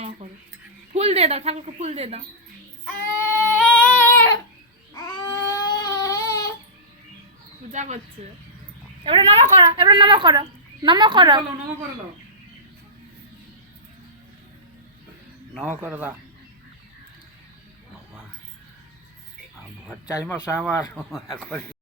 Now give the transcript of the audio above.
নমা করো, ফুল দিয়ে দাও, ঠাকুরকে ফুল দিয়ে দাও। পূজা করছে, এবারে নমা করো, এবারে নমা করো, নমা করো, নমা করে দাও, নমা করে দাও। বাবা, ভট্টাচার্য মশাই আমার এখন